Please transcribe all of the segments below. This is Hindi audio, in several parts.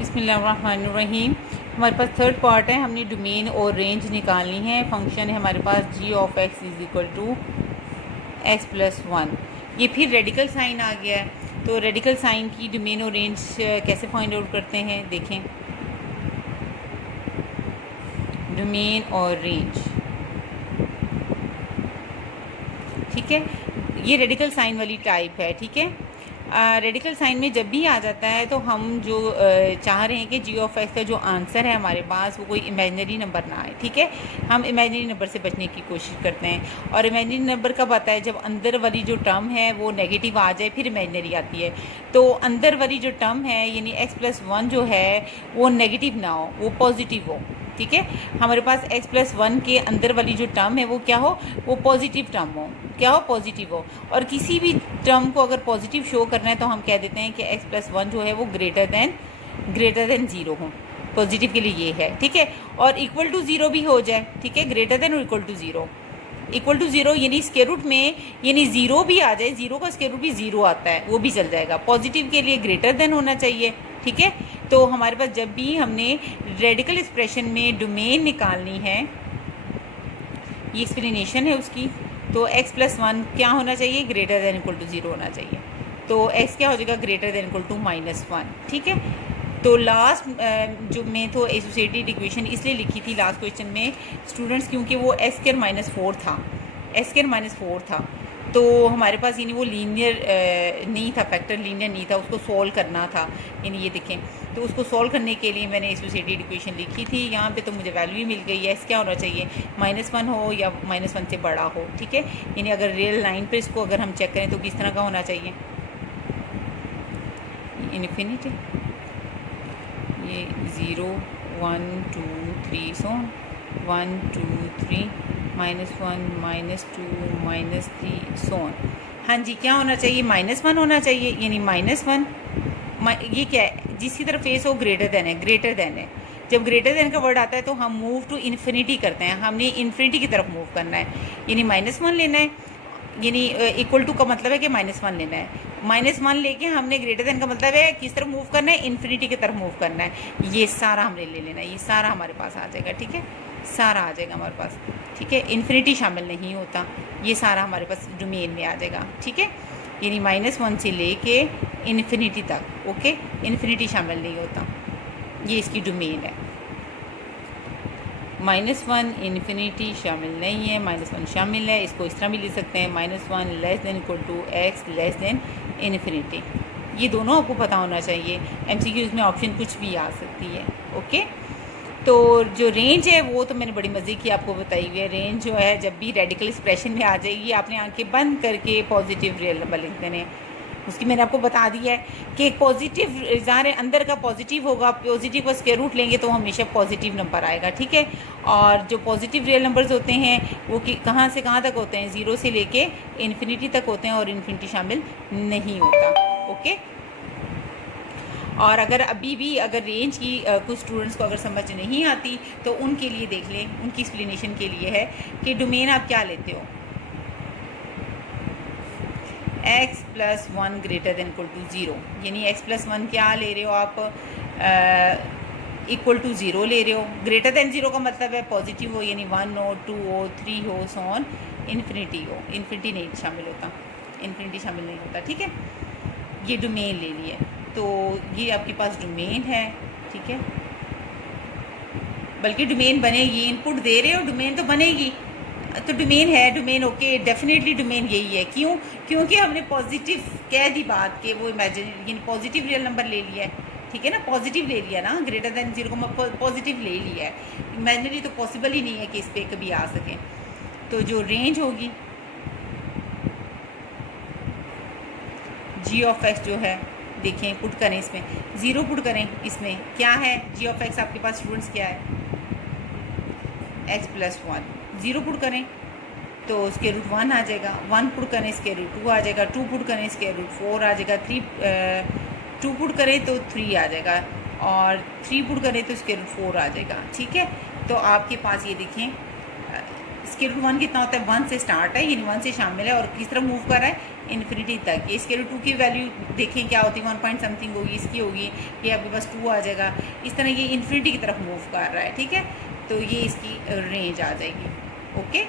बिस्मिल्लाहिर्रहमानिर्रहीम। हमारे पास थर्ड पार्ट है, हमने डोमेन और रेंज निकालनी है। फंक्शन है हमारे पास g of x is equal to x plus one. ये फिर रेडिकल साइन आ गया है, तो रेडिकल साइन की डोमेन और रेंज कैसे फाइंड आउट करते हैं, देखें। डोमेन और रेंज, ठीक है, ये रेडिकल साइन वाली टाइप है, ठीक है। रेडिकल साइन में जब भी आ जाता है तो हम जो चाह रहे हैं कि जी ऑफ एक्स का जो आंसर है हमारे पास वो कोई इमेजिनरी नंबर ना आए, ठीक है। हम इमेजिनरी नंबर से बचने की कोशिश करते हैं, और इमेजिनरी नंबर कब आता है, जब अंदर वाली जो टर्म है वो नेगेटिव आ जाए, फिर इमेजिनरी आती है। तो अंदर वाली जो टर्म है यानी एक्स प्लस वन जो है वो नेगेटिव ना हो, वो पॉजिटिव हो, ठीक है। हमारे पास एक्स प्लस वन के अंदर वाली जो टर्म है वो क्या हो, वो पॉजिटिव टर्म हो, क्या हो, पॉजिटिव हो। और किसी भी टर्म को अगर पॉजिटिव शो करना है तो हम कह देते हैं कि एक्स प्लस वन जो है वो ग्रेटर देन ज़ीरो हो। पॉजिटिव के लिए ये है, ठीक है। और इक्वल टू ज़ीरो भी हो जाए, ठीक है, ग्रेटर देन और equal to zero. Equal to zero यानी स्क्वायर रूट में यानी ज़ीरो भी आ जाए, ज़ीरो का स्क्वायर रूट भी ज़ीरो आता है, वो भी चल जाएगा। पॉजिटिव के लिए ग्रेटर देन होना चाहिए, ठीक है। तो हमारे पास जब भी हमने रेडिकल एक्सप्रेशन में डोमेन निकालनी है, ये एक्सप्लेनेशन है उसकी, तो x प्लस वन क्या होना चाहिए, greater than equal to zero होना चाहिए। तो x क्या हो जाएगा, greater than equal to minus one, ठीक है। तो लास्ट जो में तो एसोसिएटेड इक्वेशन इसलिए लिखी थी लास्ट क्वेश्चन में स्टूडेंट्स, क्योंकि वो एक्स स्क्वायर माइनस फोर था, एक्स स्क्वायर माइनस फोर था। तो हमारे पास यानी वो लीनियर नहीं था, फैक्टर लीनियर नहीं था, उसको सॉल्व करना था। यानी ये देखें, तो उसको सॉल्व करने के लिए मैंने एसोसिएटेड इक्वेशन लिखी थी। यहाँ पे तो मुझे वैल्यू ही मिल गई है। क्या होना चाहिए, माइनस वन हो या माइनस वन से बड़ा हो, ठीक है। यानी अगर रियल लाइन पर इसको अगर हम चेक करें तो किस तरह का होना चाहिए, इन्फिनिटी, ये zero one two three so one two three minus one minus two minus three so on. हाँ जी, क्या होना चाहिए, माइनस वन होना चाहिए। यानी माइनस वन, ये क्या है, जिसकी तरफ फेस हो ग्रेटर देन है, ग्रेटर देन है। जब ग्रेटर देन का वर्ड आता है तो हम मूव टू इन्फिनिटी करते हैं, हमने इन्फिनिटी की तरफ मूव करना है, यानी माइनस वन लेना है। यानी इक्वल टू का मतलब है कि माइनस वन लेना है। माइनस वन लेके हमने ग्रेटर देन का मतलब है किस तरफ मूव करना है, इन्फिनिटी की तरफ मूव करना है। ये सारा हमने ले लेना है, ये सारा हमारे पास आ जाएगा, ठीक है, सारा आ जाएगा हमारे पास, ठीक है। इन्फिनिटी शामिल नहीं होता, ये सारा हमारे पास डोमेन में आ जाएगा, ठीक है। यानी माइनस वन से लेके इन्फिनिटी तक, ओके, इन्फिनिटी शामिल नहीं होता, ये इसकी डोमेन है। माइनस वन इन्फिनिटी शामिल नहीं है, माइनस वन शामिल है। इसको इस तरह भी लिख सकते हैं, minus one less than equal to x less than infinity. ये दोनों आपको पता होना चाहिए, एमसीक्यूज़ में ऑप्शन कुछ भी आ सकती है, ओके। तो जो रेंज है वो तो मैंने बड़ी मज़े की आपको बताई हुई है। रेंज जो है जब भी रेडिकल एक्सप्रेशन में आ जाएगी, आपने आंखें बंद करके पॉजिटिव रियल नंबर लिख देने। उसकी मैंने आपको बता दिया है कि एक पॉजिटिव ज़ाहिर है अंदर का पॉजिटिव होगा, पॉजिटिव का स्क्वायर रूट लेंगे तो हमेशा पॉजिटिव नंबर आएगा, ठीक है। और जो पॉजिटिव रियल नंबर्स होते हैं वो कि कहाँ से कहाँ तक होते हैं, ज़ीरो से लेके इन्फिनिटी तक होते हैं, और इन्फिनिटी शामिल नहीं होता, ओके। और अगर अभी भी अगर रेंज की कुछ स्टूडेंट्स को अगर समझ नहीं आती तो उनके लिए देख लें, उनकी एक्सप्लेनेशन के लिए है कि डोमेन आप क्या लेते हो, x plus one greater than equal to zero. यानी x प्लस वन क्या ले रहे हो आप, इक्वल टू ज़ीरो ले रहे हो। ग्रेटर देन ज़ीरो का मतलब है पॉजिटिव हो, यानी वन हो, टू हो, थ्री हो, सो ऑन इन्फिनिटी हो। इन्फिनिटी नहीं शामिल होता, इन्फिनिटी शामिल नहीं होता, ठीक है। ये डोमेन ले लिए, तो ये आपके पास डोमेन है, ठीक है। बल्कि डोमेन बनेगी, इनपुट दे रहे हो डोमेन तो बनेगी, तो डोमेन है, डोमेन ओके, डेफिनेटली डोमेन यही है। क्यों, क्योंकि हमने पॉजिटिव कह दी बात के वो इमेजिनरी यानी पॉजिटिव रियल नंबर ले लिया है, ठीक है ना, पॉजिटिव ले लिया ना, ग्रेटर देन ज़ीरो को पॉजिटिव ले लिया है। इमेजिनरी तो पॉसिबल ही नहीं है कि इस पर कभी आ सके। तो जो रेंज होगी जी ऑफ एक्स जो है, देखें, पुट करें इसमें, ज़ीरो पुट करें इसमें, क्या है जी ऑफ एक्स आपके पास स्टूडेंट्स क्या है, x plus one. Zero put करें तो स्क्वायर रूट वन आ जाएगा, वन पुट करें स्क्वायर रूट टू आ जाएगा, टू पुट करें स्क्वायर रूट फोर आ जाएगा, टू पुट करें तो थ्री आ जाएगा, और थ्री पुट करें तो स्क्वायर रूट फोर आ जाएगा, ठीक है। तो आपके पास ये देखें स्क्वायर रूट 1 कितना होता है, 1 से स्टार्ट है, यानी 1 से शामिल है और किस तरफ मूव कर रहा है, इन्फिनिटी तक। ये स्क्वायर रूट 2 की वैल्यू देखें क्या होती है, 1 पॉइंट समथिंग होगी, इसकी होगी, ये आपके पास 2 आ जाएगा। इस तरह ये इन्फिनिटी की तरफ मूव कर रहा है, ठीक है, तो ये इसकी रेंज आ जाएगी। ओके,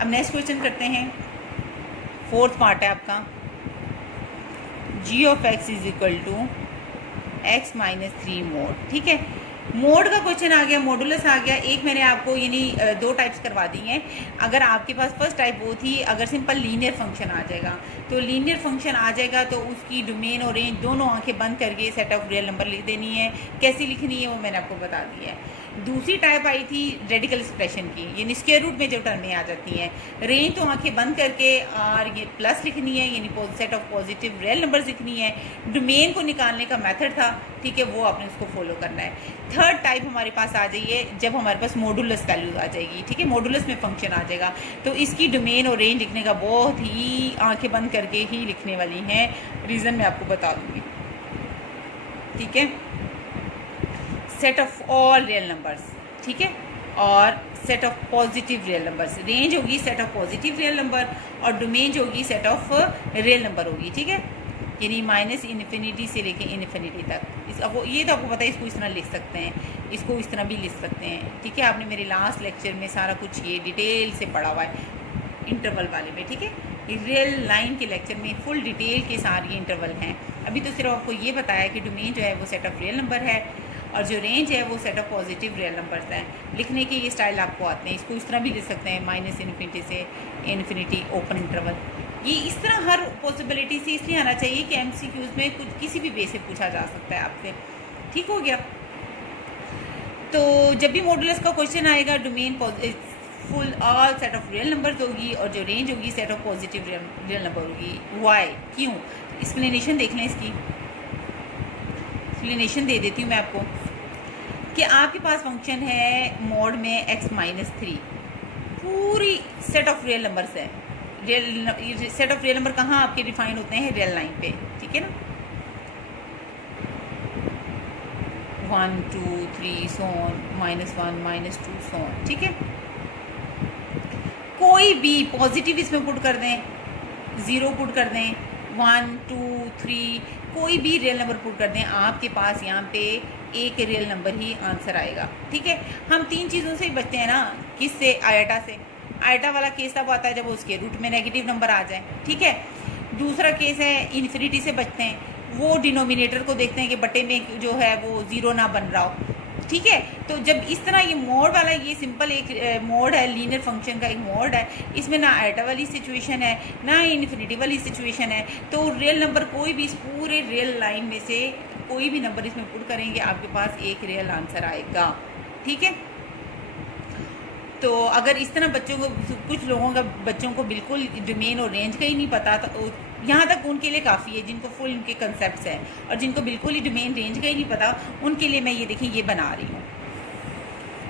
अब नेक्स्ट क्वेश्चन करते हैं, फोर्थ पार्ट है आपका, g of x is equal to x minus 3 mod. ठीक है, मोड का क्वेश्चन आ गया, मॉडुलस आ गया। एक मैंने आपको यानी 2 टाइप्स करवा दी हैं। अगर आपके पास फर्स्ट टाइप वो थी, अगर सिंपल लीनियर फंक्शन आ जाएगा, तो लीनियर फंक्शन आ जाएगा तो उसकी डोमेन और रेंज दोनों आंखें बंद करके सेट ऑफ रियल नंबर लिख देनी है। कैसी लिखनी है वो मैंने आपको बता दी है। दूसरी टाइप आई थी रेडिकल एक्सप्रेशन की, यानी स्क्वायर रूट में जो टर्में आ जाती हैं, रेंज तो आंखें बंद करके और ये प्लस लिखनी है, यानी set of positive real numbers लिखनी है। डोमेन को निकालने का मेथड था, ठीक है, वो आपने उसको फॉलो करना है। थर्ड टाइप हमारे पास आ जाइए जब हमारे पास मॉडुलस वैल्यूज आ जाएगी, ठीक है, मॉडुलस में फंक्शन आ जाएगा, तो इसकी डोमेन और रेंज लिखने का बहुत ही आंखें बंद करके ही लिखने वाली हैं। रीज़न मैं आपको बता दूंगी, ठीक है। Set of all real numbers, ठीक है, और set of positive real numbers. Range होगी set of positive real number और डोमेन होगी सेट ऑफ रियल नंबर होगी, ठीक है, यानी माइनस इन्फिनिटी से लेके इन्फिनिटी तक। ये तो आपको पता है, इसको इस तरह लिख सकते हैं, इसको इस तरह भी लिख सकते हैं, ठीक है। आपने मेरे लास्ट लेक्चर में सारा कुछ ये डिटेल से पढ़ा हुआ है इंटरवल वाले में, ठीक है। रियल लाइन के लेक्चर में फुल डिटेल के सारे इंटरवल हैं। अभी तो सिर्फ आपको ये बताया कि डोमेन जो है वो सेट ऑफ रियल नंबर है और जो रेंज है वो set of positive real numbers हैं। लिखने के ये स्टाइल आपको आते हैं, इसको इस तरह भी लिख सकते हैं, माइनस इन्फिनिटी से इन्फिनिटी ओपन इंटरवल। ये इस तरह हर पॉसिबिलिटी से इसलिए आना चाहिए कि एमसीक्यूज में कुछ किसी भी वे से पूछा जा सकता है आपसे, ठीक हो गया। तो जब भी मॉडुलस का क्वेश्चन आएगा, domain full all set of real numbers होगी और जो रेंज होगी set of positive real number होगी। वाई, क्यों, एक्सप्लेनेशन देख लें, इसकी एक्सप्लेनेशन दे देती हूँ मैं आपको कि आपके पास फंक्शन है मोड में x माइनस 3, पूरी सेट ऑफ रियल नंबर्स है। Real set of real number कहाँ आपके डिफाइन होते हैं, रियल लाइन पे, ठीक है ना, 1 2 3 सो ऑन, -1 -2 सो ऑन, ठीक है। कोई भी पॉजिटिव इसमें पुट कर दें, 0 पुट कर दें, 1 2 3 कोई भी रियल नंबर पुट कर दें, आपके पास यहाँ पे एक रियल नंबर ही आंसर आएगा, ठीक है। हम 3 चीज़ों से ही बचते हैं ना, किससे, आयटा से। आयटा वाला केस तब आता है जब उसके रूट में नेगेटिव नंबर आ जाए, ठीक है। दूसरा केस है इन्फिनिटी से बचते हैं, वो डिनोमिनेटर को देखते हैं कि बटे में जो है वो 0 ना बन रहा हो, ठीक है। तो जब इस तरह ये मोड वाला, ये सिंपल एक मोड है, लीनियर फंक्शन का एक मोड है, इसमें ना आयटा वाली सिचुएशन है ना इन्फिनिटी वाली सिचुएशन है, तो रियल नंबर कोई भी इस पूरे रियल लाइन में से कोई भी नंबर इसमें पुट करेंगे, आपके पास एक रियल आंसर आएगा, ठीक है। तो अगर इस तरह बच्चों को, कुछ लोगों का बच्चों को बिल्कुल डोमेन और रेंज का ही नहीं पता, तो यहाँ तक उनके लिए काफ़ी है जिनको फुल उनके कंसेप्ट्स हैं, और जिनको बिल्कुल ही डोमेन रेंज का ही नहीं पता, उनके लिए मैं ये देखें ये बना रही हूँ,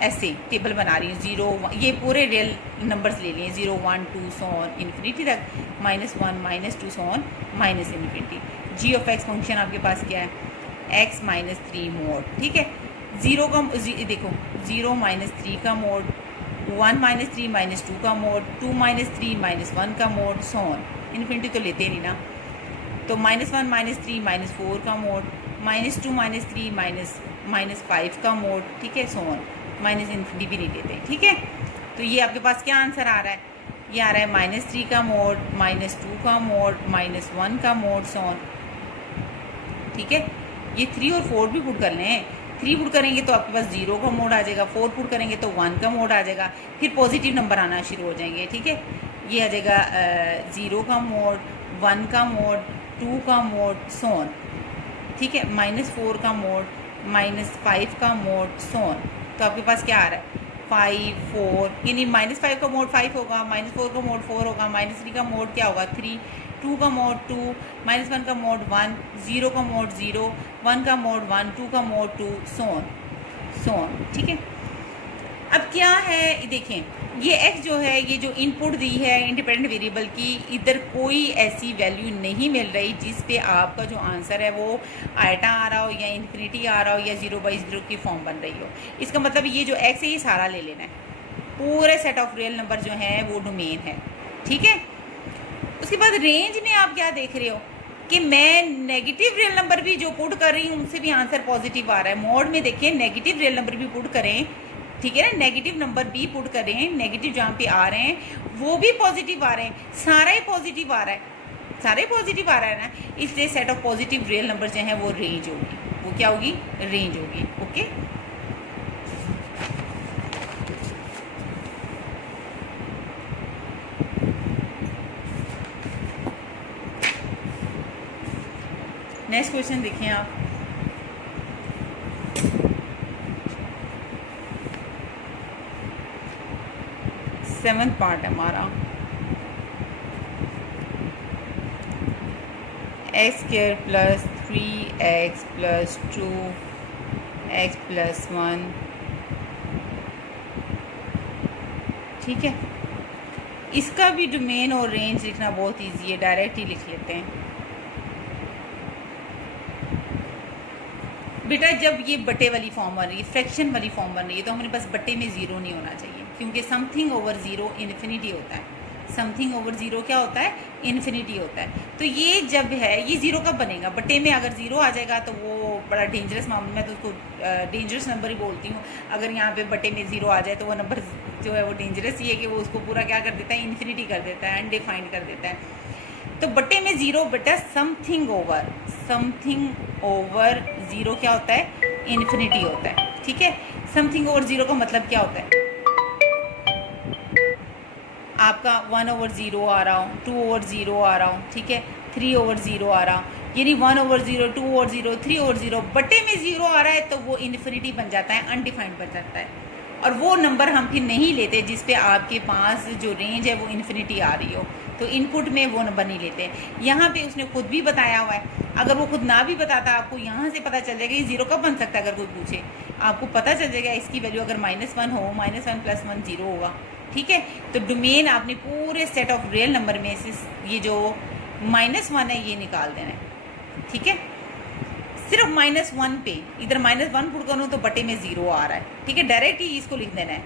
ऐसे टेबल बना रही हूँ। 0 1 ये पूरे रियल नंबर्स ले लिए, 0 1 2 सो ऑन इन्फिनिटी तक, -1 -2 so on minus infinity. G of x function आपके पास क्या है, x माइनस 3 मोड, ठीक है। 0 का देखो, 0 -3 का मोड, 1 -3 -2 का मोड, 2 -3 -1 का मोड, सो ऑन। इन्फिनिटी तो लेते नहीं ना, तो -1 -3 -4 का मोड, -2 -3 -5 का मोड, ठीक है, सो ऑन। माइनस इन्फिनिटी भी नहीं लेते, ठीक है। तो ये आपके पास क्या आंसर आ रहा है, ये आ रहा है -3 का मोड, -2 का मोड, -1 का मोड, सो ऑन, ठीक है। ये 3 और 4 भी पुट कर लें, 3 पुट करेंगे तो आपके पास 0 का मोड आ जाएगा, 4 पुट करेंगे तो 1 का मोड आ जाएगा, फिर पॉजिटिव नंबर आना शुरू हो जाएंगे, ठीक है। ये आ जाएगा 0 का मोड, 1 का मोड, 2 का मोड, सो ऑन, ठीक है, -4 का मोड, -5 का मोड, सो ऑन। तो आपके पास क्या आ रहा है, 5 4, यानी -5 का मोड 5 होगा, -4 का मोड 4 होगा, -3 का मोड क्या होगा 3, 2 का मोड 2, -1 का मोड 1, 0 का मोड 0, 1 का मोड 1, 2 का मोड 2, सो ऑन, ठीक है। अब क्या है, देखें, ये x जो है, ये जो इनपुट दी है इंडिपेंडेंट वेरिएबल की, इधर कोई ऐसी वैल्यू नहीं मिल रही जिस पे आपका जो आंसर है वो आयटा आ रहा हो या इन्फिनिटी आ रहा हो या 0/0 की फॉर्म बन रही हो। इसका मतलब ये जो x है ये सारा ले लेना है, पूरे सेट ऑफ रियल नंबर जो हैं वो डोमेन है, ठीक है। उसके बाद रेंज में आप क्या देख रहे हो कि मैं नेगेटिव रियल नंबर भी जो पुट कर रही हूँ उनसे भी आंसर पॉजिटिव आ रहा है। मोड में देखिए नेगेटिव रियल नंबर भी पुट करें, ठीक है ना, नेगेटिव नंबर भी पुट करें, नेगेटिव जहाँ पे आ रहे हैं वो भी पॉजिटिव आ रहे हैं, सारा ही पॉजिटिव आ रहा है, सारे पॉजिटिव आ रहा है ना, इसलिए set of positive real number जो हैं वो रेंज होगी, वो क्या होगी, रेंज होगी। ओके, नेक्स्ट क्वेश्चन देखिए आप। सेवंथ पार्ट है हमारा, x square plus 3x plus 2x plus 1, ठीक है। इसका भी डोमेन और रेंज लिखना बहुत इजी है, डायरेक्ट ही लिख लेते हैं। बेटा जब ये बटे वाली फॉर्म बन रही है, फ्रैक्शन वाली फॉर्म बन रही है, तो हमारे पास बटे में ज़ीरो नहीं होना चाहिए, क्योंकि समथिंग ओवर ज़ीरो इन्फिनिटी होता है। समथिंग ओवर ज़ीरो क्या होता है, इन्फिनिटी होता है। तो ये जब है, ये ज़ीरो कब बनेगा, बटे में अगर ज़ीरो आ जाएगा तो वो बड़ा डेंजरस मामला, मैं तो उसको डेंजरस नंबर ही बोलती हूँ। अगर यहाँ पे बटे में ज़ीरो आ जाए तो वो नंबर जो है वो डेंजरस ही है कि वो उसको पूरा क्या कर देता है, इन्फिनिटी कर देता है, अनडिफाइंड कर देता है। तो बटे में ज़ीरो बेटा समथिंग ओवर ज़ीरो क्या होता है, इन्फिनिटी होता है, ठीक है। समथिंग ओवर ज़ीरो का मतलब क्या होता है, आपका 1 ओवर ज़ीरो आ रहा हूँ, 2 ओवर ज़ीरो आ रहा हूँ, ठीक है, 3 ओवर ज़ीरो आ रहा हूँ, यानी 1 over zero, 2 over zero, 3 over zero, बटे में ज़ीरो आ रहा है तो वो इन्फिनिटी बन जाता है, अनडिफाइंड बन जाता है। और वो नंबर हम फिर नहीं लेते जिस पे आपके पास जो रेंज है वो इन्फिनिटी आ रही हो, तो इनपुट में वो नंबर नहीं लेते। यहाँ पे उसने खुद भी बताया हुआ है, अगर वो खुद ना भी बताता आपको यहाँ से पता चल जाएगा ये ज़ीरो कब बन सकता है। अगर कोई पूछे आपको पता चल जाएगा इसकी वैल्यू अगर -1 हो, -1 + 1 0 होगा, ठीक है। तो डोमेन आपने पूरे सेट ऑफ रियल नंबर में से ये जो -1 है ये निकाल देना है, ठीक है। सिर्फ -1 पे इधर -1 पुट करूँ तो बटे में ज़ीरो आ रहा है, ठीक है, डायरेक्ट ही इसको लिख देना है।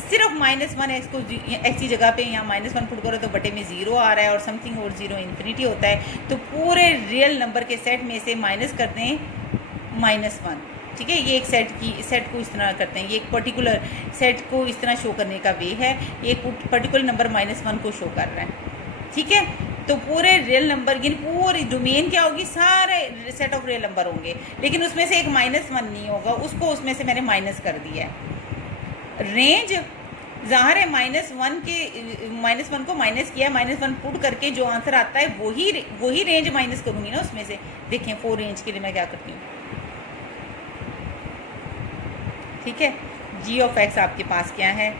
सिर्फ -1 एक्स को एक्स की जगह पे यहाँ -1 पुट करो तो बटे में ज़ीरो आ रहा है, और समथिंग और ज़ीरो इन्फिनिटी होता है। तो पूरे रियल नंबर के सेट में से माइनस करते हैं -1, ठीक है। ये एक सेट को इस तरह करते हैं, ये एक पर्टिकुलर सेट को इस तरह शो करने का वे है, एक पर्टिकुलर नंबर -1 को शो कर रहा है, ठीक है। तो पूरे रियल नंबर की पूरी डोमेन क्या होगी, सारे सेट ऑफ रियल नंबर होंगे, लेकिन उसमें से एक -1 नहीं होगा, उसको उसमें से मैंने माइनस कर दिया है। रेंज ज़ाहिर है -1 को माइनस किया, -1 पुट करके जो आंसर आता है वही रेंज माइनस करूँगी ना उसमें से। देखें 4 रेंज के लिए मैं क्या करती हूँ, ठीक है। g ऑफ x आपके पास क्या है,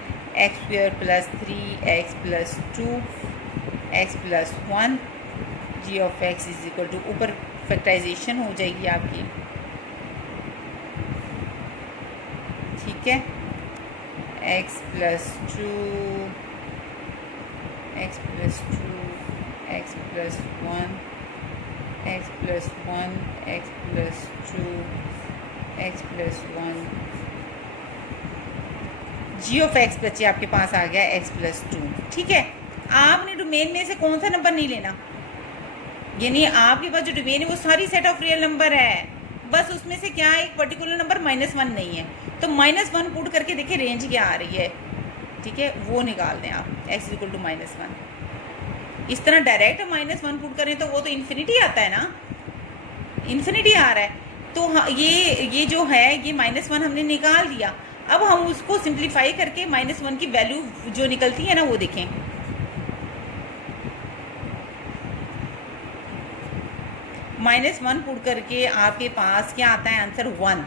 x² + 3x + 2x + 1, g of x = ऊपर फैक्टराइजेशन हो जाएगी आपकी, ठीक है। x + 2 x + 2 x + 1 x + 1 x + 2 x + 1, g of x बच्चे आपके पास आ गया x + 2, ठीक है। आपने डोमेन में से कौन सा नंबर नहीं लेना, यानी आपके पास जो डोमेन है वो सारी सेट ऑफ रियल नंबर है, बस उसमें से क्या एक पर्टिकुलर नंबर -1 नहीं है, तो -1 पुट करके देखिए रेंज क्या आ रही है, ठीक है, वो निकाल दें आप, x = -1। इस तरह डायरेक्ट -1 पुट करें तो वो तो इन्फिनिटी आता है ना, इन्फिनिटी आ रहा है। तो ये जो है ये -1 हमने निकाल दिया। अब हम उसको सिंप्लीफाई करके -1 की वैल्यू जो निकलती है ना वो देखें, -1 पुट करके आपके पास क्या आता है आंसर 1,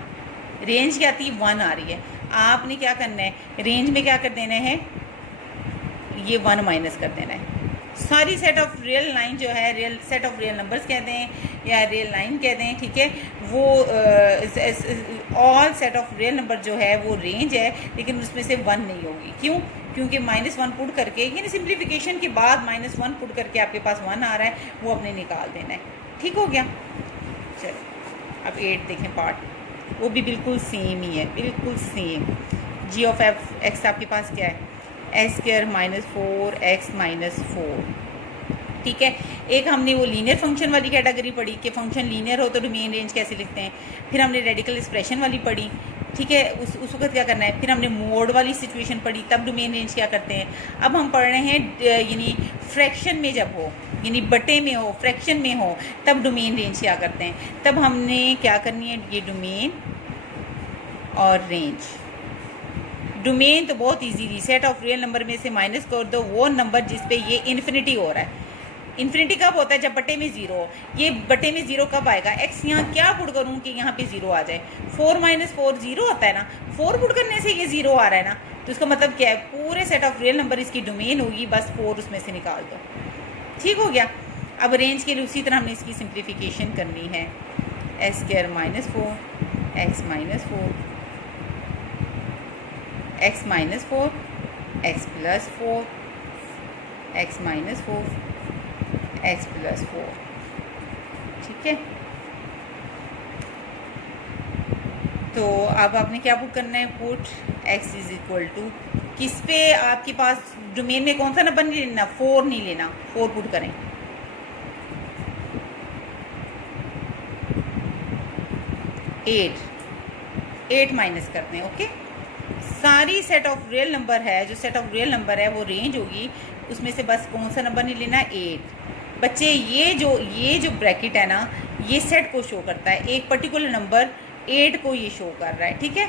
रेंज क्या आती है 1 आ रही है। आपने क्या करना है, रेंज में क्या कर देना है, ये 1 माइनस कर देना है। सारी सेट ऑफ रियल लाइन जो है, real set of real numbers कहते हैं या रियल लाइन कहते हैं, ठीक है, वो all set of real number जो है वो रेंज है, लेकिन उसमें से 1 नहीं होगी। क्यों? क्योंकि -1 पुट करके, यानी सिंप्लीफिकेशन के बाद -1 पुट करके आपके पास 1 आ रहा है, वो अपने निकाल देना है। ठीक हो गया। चलो अब 8 देखें पार्ट, वो भी बिल्कुल सेम ही है, बिल्कुल same. G of F x आपके पास क्या है, x square minus 4x minus 4। ठीक है, एक हमने वो लीनियर फंक्शन वाली कैटेगरी पढ़ी कि फंक्शन लीनियर हो तो डोमेन रेंज कैसे लिखते हैं। फिर हमने रेडिकल एक्सप्रेशन वाली पढ़ी। ठीक है, उस वक्त क्या करना है। फिर हमने मोड वाली सिचुएशन पढ़ी, तब डोमेन रेंज क्या करते हैं। अब हम पढ़ रहे हैं यानी फ्रैक्शन में जब हो, यानी बटे में हो, फ्रैक्शन में हो, तब डोमेन रेंज क्या करते हैं। तब हमने क्या करनी है, ये डोमेन और रेंज। डोमेन तो बहुत easily set of real number में से माइनस कर दो वो नंबर जिस पे ये इन्फिनिटी हो रहा है। इन्फिनिटी कब होता है, जब बटे में ज़ीरो हो। ये बटे में ज़ीरो कब आएगा, एक्स यहाँ क्या पुट करूँ कि यहाँ पे ज़ीरो आ जाए। 4 माइनस 4 ज़ीरो आता है ना, 4 पुट करने से ये ज़ीरो आ रहा है ना, तो इसका मतलब क्या है, पूरे सेट ऑफ रियल नंबर इसकी डोमेन होगी, बस 4 उसमें से निकाल दो। ठीक हो गया। अब रेंज के लिए उसी तरह हमने इसकी सिंप्लीफिकेशन करनी है। X square minus 4 x minus 4 x minus 4 x plus 4 x minus 4 x plus 4। ठीक है, तो अब आपने क्या पुट करना है, put x is equal to किस पे, आपके पास डोमेन में कौन सा नंबर नहीं लेना, 4 नहीं लेना, 4 पुट करें। एट माइनस करते हैं। ओके, सारी सेट ऑफ रियल नंबर है, जो सेट ऑफ रियल नंबर है वो रेंज होगी, उसमें से बस कौन सा नंबर नहीं लेना, 8। बच्चे ये जो ब्रैकेट है ना, ये सेट को शो करता है, एक पर्टिकुलर नंबर 8 को ये शो कर रहा है। ठीक है,